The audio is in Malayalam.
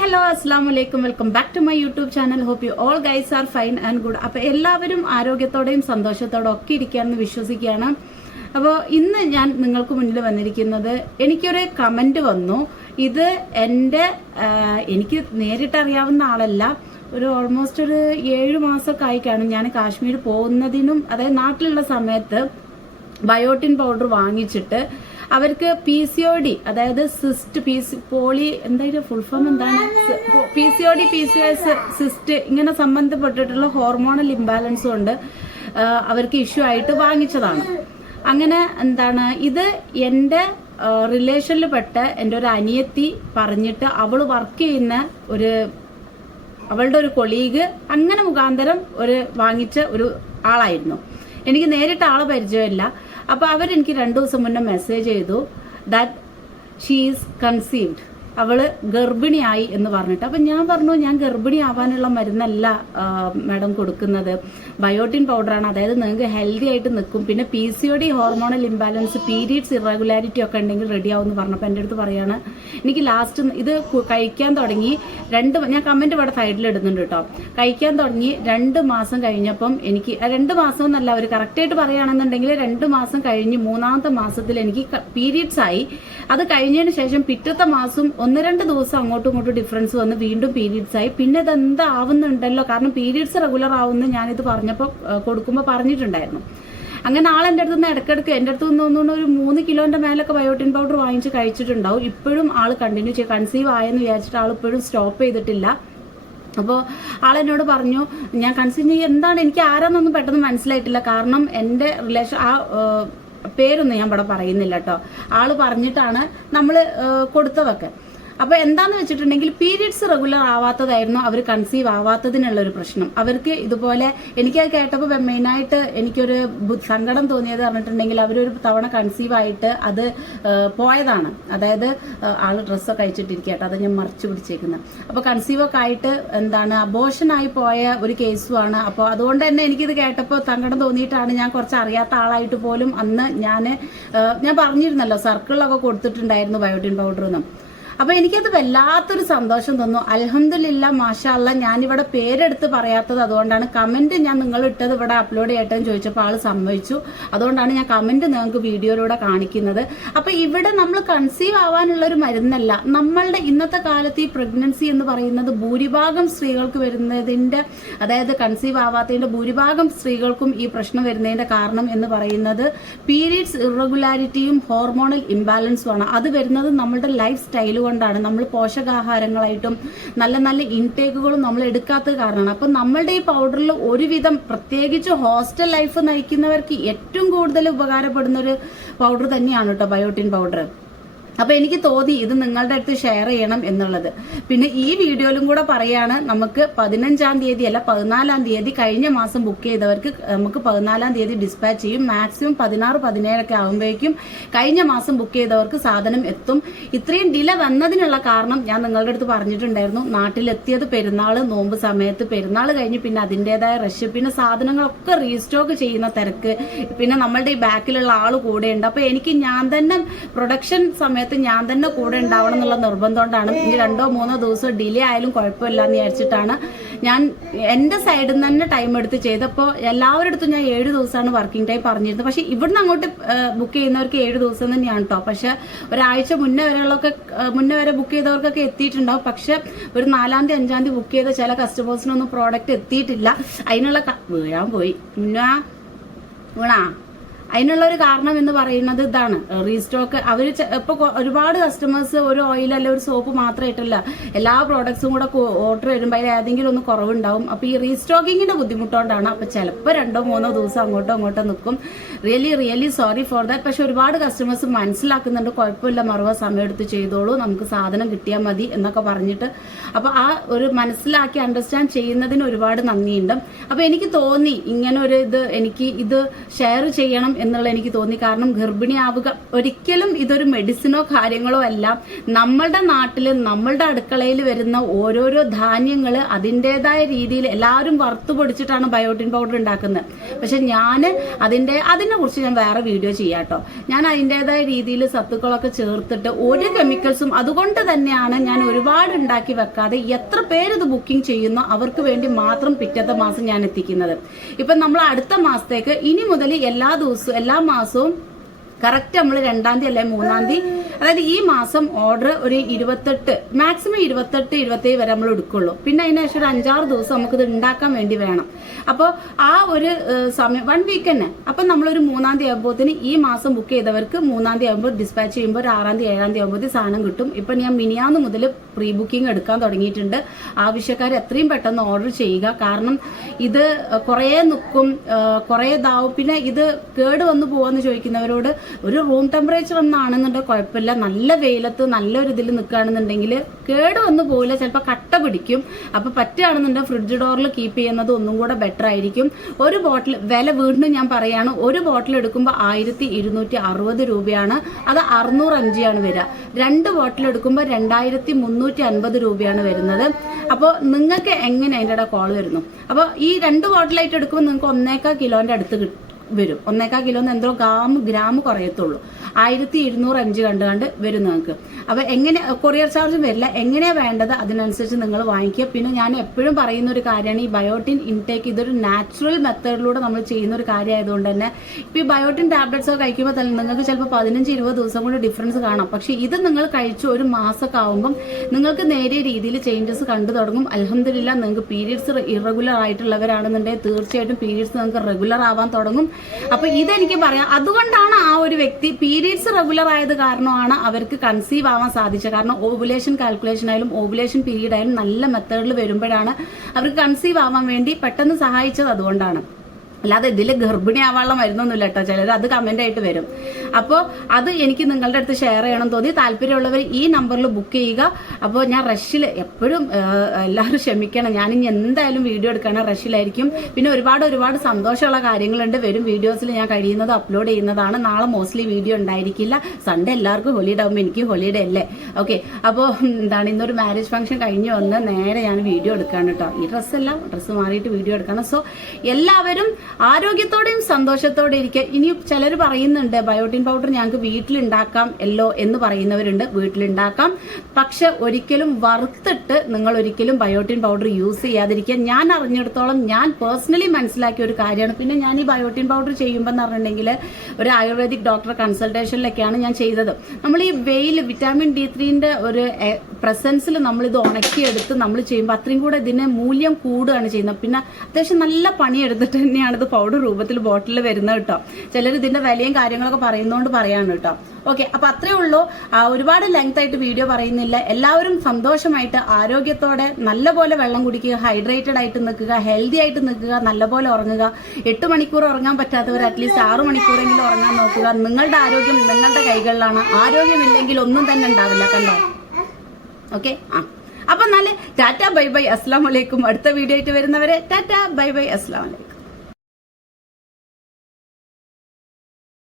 ഹലോ അസ്സാം വലൈക്കും welcome back to my YouTube channel. Hope you all guys are fine and good. അപ്പോൾ എല്ലാവരും ആരോഗ്യത്തോടെയും സന്തോഷത്തോടെ ഒക്കെ ഇരിക്കുകയാണെന്ന് വിശ്വസിക്കുകയാണ്. അപ്പോൾ ഇന്ന് ഞാൻ നിങ്ങൾക്ക് മുന്നിൽ വന്നിരിക്കുന്നത് എനിക്കൊരു കമന്റ് വന്നു. ഇത് എന്റെ എനിക്ക് നേരിട്ടറിയാവുന്ന ആളല്ല. ഒരു ഓൾമോസ്റ്റ് ഒരു ഏഴ് മാസമൊക്കെ ആയിക്കാണ് കാണും ഞാൻ കാശ്മീർ പോകുന്നതിനും അതായത് നാട്ടിലുള്ള സമയത്ത് ബയോട്ടിൻ പൗഡർ വാങ്ങിച്ചിട്ട് അവർക്ക് പി സി ഒ ഡി അതായത് സിസ്റ്റ് പി സി പോളി എന്തായാലും ഫുൾ ഫോം എന്താണ്? P C O D P C S cyst ഇങ്ങനെ സംബന്ധപ്പെട്ടിട്ടുള്ള ഹോർമോണൽ ഇംബാലൻസും ഉണ്ട് അവർക്ക് ഇഷ്യൂ ആയിട്ട് വാങ്ങിച്ചതാണ്. അങ്ങനെ എന്താണ് ഇത് എന്റെ റിലേഷനിൽ പെട്ട എന്റെ ഒരു അനിയത്തി പറഞ്ഞിട്ട് അവൾ വർക്ക് ചെയ്യുന്ന ഒരു അവളുടെ ഒരു കൊളീഗ് അങ്ങനെ മുഖാന്തരം ഒരു വാങ്ങിച്ച ഒരു ആളായിരുന്നു. എനിക്ക് നേരിട്ട് ആളെ പരിചയമില്ല. അപ്പൊ അവരെനിക്ക് രണ്ടു ദിവസം മുന്നേ മെസ്സേജ് ചെയ്തു ദാറ്റ് ഷീസ് കൺസീവ്ഡ് അവൾ ഗർഭിണിയായി എന്ന് പറഞ്ഞിട്ട്. അപ്പൊ ഞാൻ പറഞ്ഞു ഞാൻ ഗർഭിണി ആവാനുള്ള മരുന്നല്ല മാഡം കൊടുക്കുന്നത്. ബയോട്ടിൻ പൗഡറാണ്. അതായത് നിങ്ങൾക്ക് ഹെൽത്തി ആയിട്ട് നിൽക്കും. പിന്നെ P C O D hormonal imbalance periods irregularity ഒക്കെ ഉണ്ടെങ്കിൽ റെഡി ആവും എന്ന് പറഞ്ഞപ്പോൾ എന്റെ അടുത്ത് പറയാണ്. എനിക്ക് ലാസ്റ്റ് ഇത് കഴിക്കാൻ തുടങ്ങി രണ്ട് ഞാൻ കമന്റ് ഇവിടെ സൈഡിൽ ഇടുന്നുണ്ട് കേട്ടോ കഴിക്കാൻ തുടങ്ങി രണ്ട് മാസം കഴിഞ്ഞപ്പം എനിക്ക് രണ്ട് മാസം എന്നല്ല അവർ കറക്റ്റായിട്ട് പറയുകയാണെന്നുണ്ടെങ്കിൽ രണ്ട് മാസം കഴിഞ്ഞ് മൂന്നാമത്തെ മാസത്തിൽ എനിക്ക് പീരീഡ്സ് ആയി. അത് കഴിഞ്ഞതിന് ശേഷം പിറ്റത്തെ മാസം ഒന്ന് രണ്ട് ദിവസം അങ്ങോട്ടും ഇങ്ങോട്ടും ഡിഫറൻസ് വന്ന് വീണ്ടും പീരീഡ്സ് ആയി. പിന്നെ ഇത് എന്താ ആവുന്നുണ്ടല്ലോ കാരണം പീരീഡ്സ് റെഗുലർ ആവുമെന്ന് ഞാനിത് പറഞ്ഞപ്പോൾ കൊടുക്കുമ്പോൾ പറഞ്ഞിട്ടുണ്ടായിരുന്നു. അങ്ങനെ ആൾ എന്റെ അടുത്ത് നിന്ന് ഇടയ്ക്കിടയ്ക്ക് എന്റെ അടുത്ത് നിന്ന് തോന്നുന്നു ഒരു മൂന്ന് കിലോന്റെ മേലൊക്കെ ബയോട്ടിൻ പൗഡർ വാങ്ങിച്ച് കഴിച്ചിട്ടുണ്ടാവും. ഇപ്പോഴും ആൾ കണ്ടിന്യൂ ചെയ്യും കൺസീവ് ആയെന്ന് വിചാരിച്ചിട്ട് ആൾ ഇപ്പോഴും സ്റ്റോപ്പ് ചെയ്തിട്ടില്ല. അപ്പോൾ ആളെന്നോട് പറഞ്ഞു ഞാൻ കൺസീവ് ചെയ്യുക എന്താണ്? എനിക്ക് ആരാന്നൊന്നും പെട്ടെന്ന് മനസ്സിലായിട്ടില്ല. കാരണം എന്റെ റിലേഷൻ ആ പേരൊന്നും ഞാൻ ഇവിടെ പറയുന്നില്ല കേട്ടോ. ആൾ പറഞ്ഞിട്ടാണ് നമ്മൾ കൊടുത്തതൊക്കെ. അപ്പൊ എന്താന്ന് വെച്ചിട്ടുണ്ടെങ്കിൽ പീരിയഡ്സ് റെഗുലർ ആവാത്തതായിരുന്നു അവർ കൺസീവ് ആവാത്തതിനുള്ള ഒരു പ്രശ്നം. അവർക്ക് ഇതുപോലെ എനിക്കത് കേട്ടപ്പോൾ മെയിനായിട്ട് എനിക്കൊരു സങ്കടം തോന്നിയത് പറഞ്ഞിട്ടുണ്ടെങ്കിൽ അവരൊരു തവണ കൺസീവ് ആയിട്ട് അത് പോയതാണ്. അതായത് ആൾ ഡ്രസ്സൊക്കെ അയച്ചിട്ടിരിക്കട്ടെ അത് ഞാൻ മറിച്ചു പിടിച്ചേക്കുന്നത് അപ്പൊ കൺസീവ് ഒക്കെ ആയിട്ട് എന്താണ് അബോഷൻ ആയി പോയ ഒരു കേസുമാണ് അപ്പോൾ അതുകൊണ്ട് തന്നെ എനിക്കിത് കേട്ടപ്പോൾ സങ്കടം തോന്നിയിട്ടാണ് ഞാൻ കുറച്ച് അറിയാത്ത ആളായിട്ട് പോലും അന്ന് ഞാൻ ഞാൻ പറഞ്ഞിരുന്നല്ലോ സർക്കിളിലൊക്കെ കൊടുത്തിട്ടുണ്ടായിരുന്നു ബയോട്ടിൻ പൗഡർ എന്നും അപ്പൊ എനിക്കത് വല്ലാത്തൊരു സന്തോഷം തോന്നുന്നു അലഹമില്ല മാഷാല്ല ഞാനിവിടെ പേരെടുത്ത് പറയാത്തത് അതുകൊണ്ടാണ് കമന്റ് ഞാൻ നിങ്ങൾ ഇട്ടത് ഇവിടെ അപ്ലോഡ് ചെയ്യട്ടെന്ന് ചോദിച്ചപ്പോൾ ആൾ സമ്മതിച്ചു. അതുകൊണ്ടാണ് ഞാൻ കമന്റ് നിങ്ങൾക്ക് വീഡിയോയിലൂടെ കാണിക്കുന്നത്. അപ്പൊ ഇവിടെ നമ്മൾ കൺസീവ് ആവാനുള്ള ഒരു മരുന്നല്ല നമ്മളുടെ ഇന്നത്തെ കാലത്ത് ഈ പ്രഗ്നൻസി എന്ന് പറയുന്നത് ഭൂരിഭാഗം സ്ത്രീകൾക്ക് വരുന്നതിന്റെ അതായത് കൺസീവ് ആവാത്തതിന്റെ ഭൂരിഭാഗം സ്ത്രീകൾക്കും ഈ പ്രശ്നം വരുന്നതിന്റെ കാരണം എന്ന് പറയുന്നത് പീരീഡ്സ് ഇറഗുലാരിറ്റിയും ഹോർമോണൽ ഇംബാലൻസും ആണ്. അത് വരുന്നത് നമ്മളുടെ ലൈഫ് സ്റ്റൈൽ കൊണ്ടാണ് നമ്മൾ പോഷകാഹാരങ്ങളായിട്ടും നല്ല നല്ല ഇൻടേക്കുകളും നമ്മൾ എടുക്കാത്തത് കാരണമാണ്. അപ്പം നമ്മളുടെ ഈ പൗഡറിൽ ഒരുവിധം പ്രത്യേകിച്ച് ഹോസ്റ്റൽ ലൈഫ് നയിക്കുന്നവർക്ക് ഏറ്റവും കൂടുതൽ ഉപകാരപ്പെടുന്ന ഒരു പൗഡർ തന്നെയാണ് കേട്ടോ ബയോട്ടിൻ പൗഡർ. അപ്പൊ എനിക്ക് തോന്നി ഇത് നിങ്ങളുടെ അടുത്ത് ഷെയർ ചെയ്യണം എന്നുള്ളത്. പിന്നെ ഈ വീഡിയോയിലും കൂടെ പറയാണ് നമുക്ക് പതിനഞ്ചാം തീയതി അല്ല പതിനാലാം തീയതി കഴിഞ്ഞ മാസം ബുക്ക് ചെയ്തവർക്ക് നമുക്ക് പതിനാലാം തീയതി ഡിസ്പാച്ച് ചെയ്യും. മാക്സിമം പതിനാറ് പതിനേഴൊക്കെ ആകുമ്പോഴേക്കും കഴിഞ്ഞ മാസം ബുക്ക് ചെയ്തവർക്ക് സാധനം എത്തും. ഇത്രയും ഡില വന്നതിനുള്ള കാരണം ഞാൻ നിങ്ങളുടെ അടുത്ത് പറഞ്ഞിട്ടുണ്ടായിരുന്നു. നാട്ടിലെത്തിയത് പെരുന്നാൾ നോമ്പ് സമയത്ത് പെരുന്നാൾ കഴിഞ്ഞ് പിന്നെ അതിന്റെതായ റഷ് പിന്നെ സാധനങ്ങളൊക്കെ റീസ്റ്റോക്ക് ചെയ്യുന്ന തിരക്ക് പിന്നെ നമ്മളുടെ ഈ ബാക്കിലുള്ള ആൾ കൂടെയുണ്ട്. ഉണ്ട് അപ്പൊ എനിക്ക് ഞാൻ തന്നെ പ്രൊഡക്ഷൻ സമയത്ത് ഞാൻ തന്നെ കൂടെ ഉണ്ടാവണം എന്നുള്ള നിർബന്ധം കൊണ്ടാണ് ഇനി രണ്ടോ മൂന്നോ ദിവസം ഡിലേ ആയാലും കുഴപ്പമില്ല എന്ന് വിചാരിച്ചിട്ടാണ്. ഞാൻ എന്റെ സൈഡിൽ നിന്ന് തന്നെ ടൈം എടുത്ത് ചെയ്തപ്പോൾ എല്ലാവരുടെ അടുത്തും ഞാൻ ഏഴ് ദിവസമാണ് വർക്കിംഗ് ടൈം പറഞ്ഞിരുന്നത്. പക്ഷെ ഇവിടുന്ന് അങ്ങോട്ട് ബുക്ക് ചെയ്യുന്നവർക്ക് ഏഴ് ദിവസം തന്നെയാണ് കേട്ടോ പക്ഷെ ഒരാഴ്ച മുന്നേ വരെയുള്ളൊക്കെ മുന്നേ വരെ ബുക്ക് ചെയ്തവർക്കൊക്കെ എത്തിയിട്ടുണ്ടാവും. പക്ഷെ ഒരു നാലാം തീയതി അഞ്ചാം തീയതി ബുക്ക് ചെയ്ത ചില കസ്റ്റമേഴ്സിനൊന്നും പ്രോഡക്റ്റ് എത്തിയിട്ടില്ല. അതിനുള്ള വീഴാൻ പോയി. മുന്നാ വീണാ അതിനുള്ള ഒരു കാരണം എന്ന് പറയുന്നത് ഇതാണ്. റീസ്റ്റോക്ക് അവർ ഇപ്പൊ ഒരുപാട് കസ്റ്റമേഴ്സ് ഒരു ഓയിൽ അല്ല ഒരു സോപ്പ് മാത്രമായിട്ടല്ല എല്ലാ പ്രോഡക്ട്സും കൂടെ ഓർഡർ വരുമ്പോൾ അതിൽ ഏതെങ്കിലും ഒന്ന് കുറവുണ്ടാവും. അപ്പോൾ ഈ റീസ്റ്റോക്കിങ്ങിന്റെ ബുദ്ധിമുട്ടുകൊണ്ടാണ് അപ്പോൾ ചിലപ്പോൾ രണ്ടോ മൂന്നോ ദിവസം അങ്ങോട്ടോ അങ്ങോട്ടോ നിൽക്കും really really sorry for that പക്ഷെ ഒരുപാട് കസ്റ്റമേഴ്സ് മനസ്സിലാക്കുന്നുണ്ട് കുഴപ്പമില്ല മറുവ സമയം എടുത്ത് ചെയ്തോളൂ നമുക്ക് സാധനം കിട്ടിയാൽ മതി എന്നൊക്കെ പറഞ്ഞിട്ട്. അപ്പൊ ആ ഒരു മനസ്സിലാക്കി അണ്ടർസ്റ്റാൻഡ് ചെയ്യുന്നതിന് ഒരുപാട് നന്ദിയുണ്ട്. അപ്പൊ എനിക്ക് തോന്നി ഇങ്ങനെ ഒരു ഇത് എനിക്ക് ഇത് ഷെയർ ചെയ്യണം എന്നുള്ള എനിക്ക് തോന്നി. കാരണം ഗർഭിണിയാവുക ഒരിക്കലും ഇതൊരു മെഡിസിനോ കാര്യങ്ങളോ അല്ല. നമ്മളുടെ നാട്ടിൽ നമ്മളുടെ അടുക്കളയിൽ വരുന്ന ഓരോരോ ധാന്യങ്ങൾ അതിന്റെതായ രീതിയിൽ എല്ലാവരും വറുത്തു പൊടിച്ചിട്ടാണ് ബയോട്ടിൻ പൗഡർ ഉണ്ടാക്കുന്നത്. പക്ഷെ ഞാൻ അതിന്റെ അതിന് അതിനെ കുറിച്ച് ഞാൻ വേറെ വീഡിയോ ചെയ്യാം കേട്ടോ ഞാൻ അതിന്റെതായ രീതിയിൽ സത്തുക്കളൊക്കെ ചേർത്തിട്ട് ഒരു കെമിക്കൽസും അതുകൊണ്ട് തന്നെയാണ് ഞാൻ ഒരുപാട് ഉണ്ടാക്കി വെക്കാതെ എത്ര പേര് ബുക്കിംഗ് ചെയ്യുന്നോ അവർക്ക് വേണ്ടി മാത്രം പിറ്റത്തെ മാസം ഞാൻ എത്തിക്കുന്നത്. ഇപ്പം നമ്മൾ അടുത്ത മാസത്തേക്ക് ഇനി മുതൽ എല്ലാ ദിവസവും എല്ലാ മാസവും കറക്റ്റ് നമ്മൾ രണ്ടാം തീയതി അല്ലെ മൂന്നാം തീയതി? അതായത് ഈ മാസം ഓർഡർ ഒരു ഇരുപത്തെട്ട് മാക്സിമം ഇരുപത്തെട്ട് ഇരുപത്തേഴ് വരെ നമ്മൾ എടുക്കുള്ളൂ. പിന്നെ അതിന് ശേഷം ഒരു അഞ്ചാറ് ദിവസം നമുക്ക് ഇത് ഉണ്ടാക്കാൻ വേണ്ടി വേണം. അപ്പോൾ ആ ഒരു സമയം വൺ വീക്ക് തന്നെ. അപ്പം നമ്മളൊരു മൂന്നാം തീയതി ആകുമ്പോഴത്തേന് ഈ മാസം ബുക്ക് ചെയ്തവർക്ക് മൂന്നാം തീയതി ആകുമ്പോൾ ഡിസ്പാച്ച് ചെയ്യുമ്പോൾ ഒരു ആറാം തീയതി ഏഴാം തീയതി ആകുമ്പോൾ സാധനം കിട്ടും. ഇപ്പം ഞാൻ മിനിയാന്ന് മുതൽ പ്രീ ബുക്കിംഗ് എടുക്കാൻ തുടങ്ങിയിട്ടുണ്ട്. ആവശ്യക്കാർ എത്രയും പെട്ടെന്ന് ഓർഡർ ചെയ്യുക. കാരണം ഇത് കുറേ നിൽക്കും കുറേ ഇതാവും. പിന്നെ ഇത് കേട് വന്നു പോവാന്ന് ചോദിക്കുന്നവരോട് ഒരു റൂം ടെമ്പറേച്ചർ ഒന്നാണെന്നുണ്ടെങ്കിൽ കുഴപ്പമില്ല. നല്ല വെയിലത്ത് നല്ലൊരു ഇതിൽ നിൽക്കുകയാണെന്നുണ്ടെങ്കിൽ കേട് വന്നു പോയില്ല ചിലപ്പോൾ കട്ട പിടിക്കും. അപ്പോൾ പറ്റുകയാണെന്നുണ്ടെങ്കിൽ ഫ്രിഡ്ജ് ഡോറിൽ കീപ്പ് ചെയ്യുന്നത് ഒന്നും കൂടെ ബെറ്റർ ആയിരിക്കും. ഒരു ബോട്ടിൽ വില വീണ്ടും ഞാൻ പറയുകയാണ് ഒരു ബോട്ടിൽ എടുക്കുമ്പോൾ ആയിരത്തി ഇരുന്നൂറ്റി അറുപത് രൂപയാണ്. അത് അറുന്നൂറ് ആണ് വരിക. രണ്ട് ബോട്ടിൽ എടുക്കുമ്പോൾ രണ്ടായിരത്തി മുന്നൂറ്റി അൻപത് രൂപയാണ് വരുന്നത്. അപ്പോൾ നിങ്ങൾക്ക് എങ്ങനെ അതിന്റെ കോൾ വരുന്നു? അപ്പോൾ ഈ രണ്ട് ബോട്ടിലായിട്ട് എടുക്കുമ്പോൾ നിങ്ങൾക്ക് ഒന്നേക്കാ കിലോന്റെ അടുത്ത് കിട്ടും. വരും. ഒന്നേക്കാ കിലോന്ന് എന്തോ ഗ്രാം ഗ്രാം കുറയത്തുള്ളൂ. ആയിരത്തി ഇരുന്നൂറ് അഞ്ച് കണ്ട് കണ്ട് വരും നിങ്ങൾക്ക്. അപ്പോൾ എങ്ങനെ കൊറിയർ ചാർജ് വരില്ല. എങ്ങനെയാ വേണ്ടത്? അതിനനുസരിച്ച് നിങ്ങൾ വാങ്ങിക്കുക. പിന്നെ ഞാൻ എപ്പോഴും പറയുന്ന ഒരു കാര്യമാണ് ഈ ബയോട്ടിൻ ഇൻടേക്ക് ഇതൊരു നാച്ചുറൽ മെത്തേഡിലൂടെ നമ്മൾ ചെയ്യുന്ന ഒരു കാര്യമായതുകൊണ്ട് തന്നെ ഇപ്പോൾ ഈ ബയോട്ടിൻ ടാബ്ലറ്റ്സ് ഒക്കെ കഴിക്കുമ്പോൾ തന്നെ നിങ്ങൾക്ക് ചിലപ്പോൾ പതിനഞ്ച് ഇരുപത് ദിവസം കൊണ്ട് ഡിഫറൻസ് കാണാം. പക്ഷേ ഇത് നിങ്ങൾ കഴിച്ചു ഒരു മാസമൊക്കെ ആവുമ്പം നിങ്ങൾക്ക് നേരിയ രീതിയിൽ ചേഞ്ചസ് കണ്ടു തുടങ്ങും. അലഹമില്ല നിങ്ങൾക്ക് പീരീഡ്സ് ഇറഗുലർ ആയിട്ടുള്ളവരാണെന്നുണ്ടെങ്കിൽ തീർച്ചയായിട്ടും പീരീഡ്സ് നിങ്ങൾക്ക് റെഗുലർ ആവാൻ തുടങ്ങും. അപ്പൊ ഇതെനിക്ക് പറയാം. അതുകൊണ്ടാണ് ആ ഒരു വ്യക്തി പീരീഡ്സ് റെഗുലർ ആയത് കാരണമാണ് അവർക്ക് കൺസീവ് ആവാൻ സാധിച്ചത്. കാരണം ഓവുലേഷൻ കാൽക്കുലേഷൻ ആയാലും ഓവുലേഷൻ പീരീഡ് ആയാലും നല്ല മെത്തേഡിൽ വരുമ്പോഴാണ് അവർക്ക് കൺസീവ് ആവാൻ വേണ്ടി പെട്ടെന്ന് സഹായിച്ചത് അതുകൊണ്ടാണ്. അല്ലാതെ ഇതിൽ ഗർഭിണി ആവാനുള്ള മരുന്നൊന്നുമില്ല കേട്ടോ. ചിലർ അത് കമന്റ് ആയിട്ട് വരും. അപ്പോൾ അത് എനിക്ക് നിങ്ങളുടെ അടുത്ത് ഷെയർ ചെയ്യണം തോന്നി. താല്പര്യമുള്ളവർ ഈ നമ്പറിൽ ബുക്ക് ചെയ്യുക. അപ്പോൾ ഞാൻ റഷിൽ എപ്പോഴും എല്ലാവരും ക്ഷമിക്കണം. ഞാൻ ഇനി എന്തായാലും വീഡിയോ എടുക്കണം റഷിലായിരിക്കും പിന്നെ ഒരുപാട് ഒരുപാട് സന്തോഷമുള്ള കാര്യങ്ങളുണ്ട്. വരും വീഡിയോസിൽ ഞാൻ കഴിയുന്നത് അപ്ലോഡ് ചെയ്യുന്നതാണ്. നാളെ മോസ്റ്റ്ലി വീഡിയോ ഉണ്ടായിരിക്കില്ല. സൺഡേ എല്ലാവർക്കും ഹോളിഡേ ആകുമ്പോൾ എനിക്ക് ഹോളിഡേ അല്ലേ? ഓക്കെ അപ്പോൾ എന്താണ് ഇന്നൊരു മാരേജ് ഫംഗ്ഷൻ കഴിഞ്ഞ് വന്ന് നേരെ ഞാൻ വീഡിയോ എടുക്കാണ് കേട്ടോ ഈ ഡ്രസ്സല്ല ഡ്രസ്സ് മാറിയിട്ട് വീഡിയോ എടുക്കണം. സോ എല്ലാവരും ആരോഗ്യത്തോടെയും സന്തോഷത്തോടെ ഇരിക്കുക. ഇനി ചിലർ പറയുന്നുണ്ട് ബയോട്ടിൻ പൗഡർ ഞങ്ങൾക്ക് വീട്ടിലുണ്ടാക്കാം എല്ലോ എന്ന് പറയുന്നവരുണ്ട് വീട്ടിലുണ്ടാക്കാം. പക്ഷെ ഒരിക്കലും വറുത്തിട്ട് നിങ്ങൾ ഒരിക്കലും ബയോട്ടിൻ പൗഡർ യൂസ് ചെയ്യാതിരിക്കുക. ഞാൻ അറിഞ്ഞിടത്തോളം ഞാൻ പേഴ്സണലി മനസ്സിലാക്കിയ ഒരു കാര്യമാണ്. പിന്നെ ഞാൻ ഈ ബയോട്ടിൻ പൗഡർ ചെയ്യുമ്പോൾ എന്ന് പറഞ്ഞിട്ടുണ്ടെങ്കിൽ ഒരു ആയുർവേദിക് ഡോക്ടർ കൺസൾട്ടേഷനിലൊക്കെയാണ് ഞാൻ ചെയ്തത്. നമ്മൾ ഈ വെയിൽ വിറ്റാമിൻ ഡി ത്രീന്റെ ഒരു പ്രസൻസിൽ നമ്മൾ ഇത് ഉണക്കിയെടുത്ത് നമ്മൾ ചെയ്യുമ്പോൾ അത്രയും കൂടെ ഇതിന് മൂല്യം കൂടുകയാണ് ചെയ്യുന്നത്. പിന്നെ അത്യാവശ്യം നല്ല പണിയെടുത്തിട്ട് തന്നെയാണ് ഇത് പൗഡർ രൂപത്തിൽ ബോട്ടിൽ വരുന്നത് കേട്ടോ. ചിലർ ഇതിന്റെ വിലയും കാര്യങ്ങളൊക്കെ പറയുന്നതുകൊണ്ട് പറയാണ് കേട്ടോ. ഓക്കെ അപ്പൊ അത്രേ ഉള്ളൂ. ഒരുപാട് ലെങ്ത് ആയിട്ട് വീഡിയോ പറയുന്നില്ല. എല്ലാവരും സന്തോഷമായിട്ട് ആരോഗ്യത്തോടെ നല്ലപോലെ വെള്ളം കുടിക്കുക ഹൈഡ്രേറ്റഡ് ആയിട്ട് നിൽക്കുക ഹെൽത്തി ആയിട്ട് നിൽക്കുക നല്ലപോലെ ഉറങ്ങുക. എട്ട് മണിക്കൂർ ഉറങ്ങാൻ പറ്റാത്തവർ അറ്റ്ലീസ്റ്റ് ആറു മണിക്കൂറെങ്കിലും ഉറങ്ങാൻ നോക്കുക. നിങ്ങളുടെ ആരോഗ്യം നിങ്ങളുടെ കൈകളിലാണ്. ആരോഗ്യമില്ലെങ്കിൽ ഒന്നും തന്നെ ഉണ്ടാവില്ല കണ്ടോ? ഓക്കെ ആ. അപ്പൊ നല്ല ടാറ്റ ബൈ ബൈ അസ്ലാം വലൈക്കും അടുത്ത വീഡിയോ ആയിട്ട് വരുന്നവരെ ടാറ്റ ബൈ ബൈ അസ്ലാം വലൈക്കും